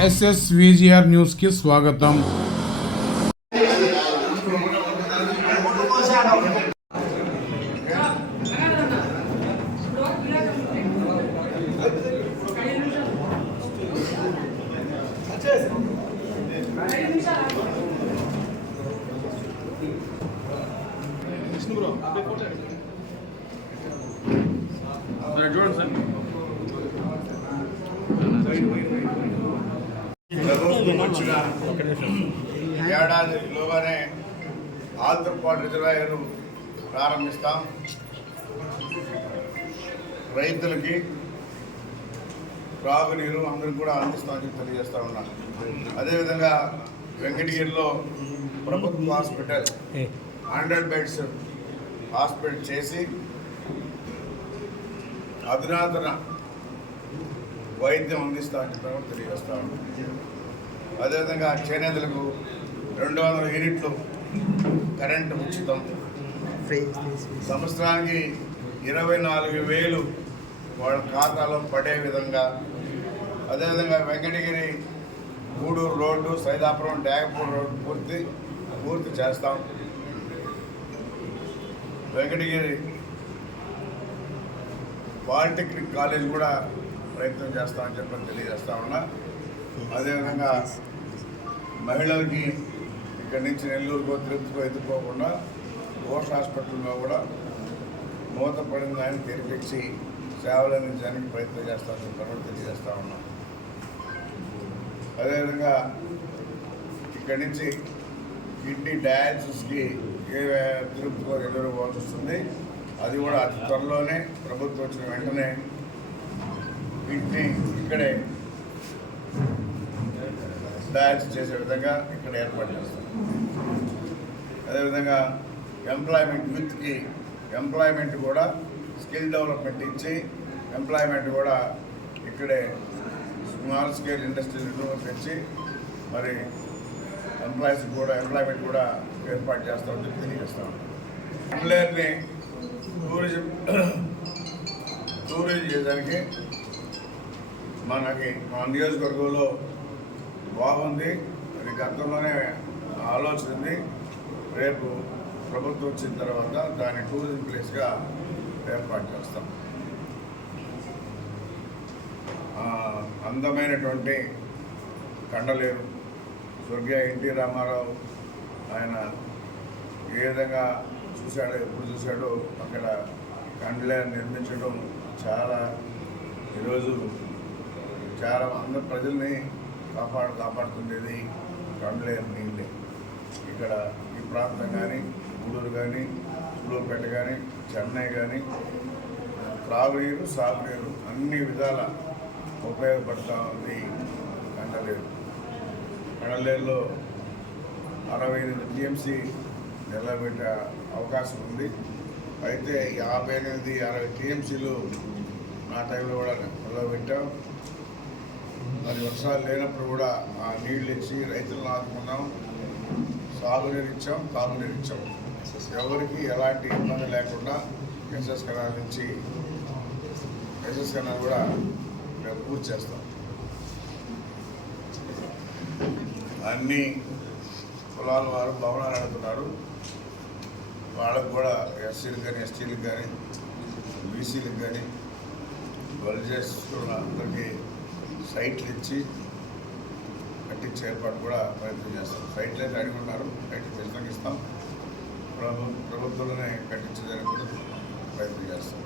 SS VGR news కి స్వాగతం చూడండి సార్ వచ్చిన ఏడాదిలోగానే ఆంధ్రపాటు రిజర్వాయర్ ప్రారంభిస్తాం. రైతులకి త్రాగునీరు అందరికి కూడా అందిస్తామని చెప్పి తెలియజేస్తా ఉన్నాం. అదేవిధంగా వెంకటగిరిలో ప్రభుత్వ హాస్పిటల్ హండ్రెడ్ బెడ్స్ హాస్పిటల్ చేసి అధునాతన వైద్యం అందిస్తామని తెలియజేస్తా ఉన్నాం. అదేవిధంగా చేనేతలకు రెండు వందల యూనిట్లు కరెంటు ఉచితం. సంవత్సరానికి ఇరవై నాలుగు వేలు వాళ్ళ ఖాతాలో పడే విధంగా. అదేవిధంగా వెంకటగిరి గూడూరు రోడ్డు సైదాపురం డ్యాగపూర్ రోడ్డు పూర్తి పూర్తి చేస్తాం. వెంకటగిరి పాలిటెక్నిక్ కాలేజ్ కూడా ప్రయత్నం చేస్తామని చెప్పి తెలియజేస్తా ఉన్నా. అదేవిధంగా మహిళలకి ఇక్కడి నుంచి నెల్లూరుకో తిరుపతికో ఎదుర్కోకుండా ఘోష్ హాస్పిటల్లో కూడా మూతపడిన దాన్ని తెరిపించి సేవలు అందించడానికి ప్రయత్నం చేస్తామని చెప్పి తెలియజేస్తూ ఉన్నాం. అదేవిధంగా ఇక్కడి నుంచి కిడ్నీ డయాలసిస్కి ఏ తిరుపతికో నెల్లూరు పోవాల్సి వస్తుంది. అది కూడా అతి త్వరలోనే ప్రభుత్వం వచ్చిన వెంటనే కిడ్నీ ఇక్కడే డయాలసిస్ చేసే విధంగా ఇక్కడ ఏర్పాటు చేస్తాం అదేవిధంగా ఎంప్లాయ్మెంట్ యూత్కి ఎంప్లాయ్మెంట్ కూడా స్కిల్ డెవలప్మెంట్ ఇచ్చి ఎంప్లాయ్మెంట్ కూడా ఇక్కడే స్మాల్ స్కేల్ ఇండస్ట్రీస్ పెంచి మరి ఎంప్లాయీస్ కూడా ఎంప్లాయ్మెంట్ కూడా ఏర్పాటు చేస్తామని చెప్పి తెలియజేస్తాం ఎంప్లాయర్ని టూరిజం టూరిజం చేయడానికి మనకి మన నియోజకవర్గంలో బాగుంది. అది గతంలోనే ఆలోచన ఉంది. రేపు ప్రభుత్వం వచ్చిన తర్వాత దాన్ని టూరిజం ప్లేస్గా ఏర్పాటు చేస్తాం. అందమైనటువంటి కండలేరు స్వర్గీయ ఎన్టీ రామారావు ఆయన ఏ విధంగా చూశాడో ఎప్పుడు చూశాడో అక్కడ కండలేరు నిర్మించడం చాలా ఈరోజు చాలా అందరు ప్రజల్ని కాపాడు కాపాడుతుండేది కండ్లేరు నీళ్ళే. ఇక్కడ ఈ ప్రాంతం కానీ గూడూరు కానీ సూళ్ళూరుపేట కానీ చెన్నై కానీ త్రాగునీరు సాగునీరు అన్ని విధాల ఉపయోగపడుతూ ఉంది కండలేరు. కండలేరులో అరవై ఎనిమిది టీఎంసీ నిలబెట్టే అవకాశం ఉంది. అయితే యాభై ఎనిమిది అరవై టీఎంసీలు నా టైంలో కూడా నిలబెట్టాం. మరి వర్షాలు లేనప్పుడు కూడా ఆ నీళ్ళు ఇచ్చి రైతులను ఆదుకున్నాం. సాగునీరు ఇచ్చాం తాగునీరు ఇచ్చాం ఎవరికి ఎలాంటి ఇబ్బంది లేకుండా ఎస్ఎస్ కెనాల్ నుంచి ఎస్ఎస్ కెనాల్ కూడా మేము పూర్తి చేస్తాం. అన్ని కులాల వారు భవనాలు అడుగుతున్నారు వాళ్ళకు కూడా ఎస్సీలకు కానీ ఎస్టీలకు కానీ బీసీలకు కానీ వాళ్ళు చేస్తున్న అందరికీ సైట్లు ఇచ్చి కట్టించే ఏర్పాటు కూడా ప్రయత్నం చేస్తాం. సైట్లు అయితే అడిగి ఉన్నారు. సైట్లు ఖచ్చితంగా ఇస్తాం. ప్రభు ప్రభుత్వంలోనే కట్టించేదానికి కూడా ప్రయత్నం చేస్తాం.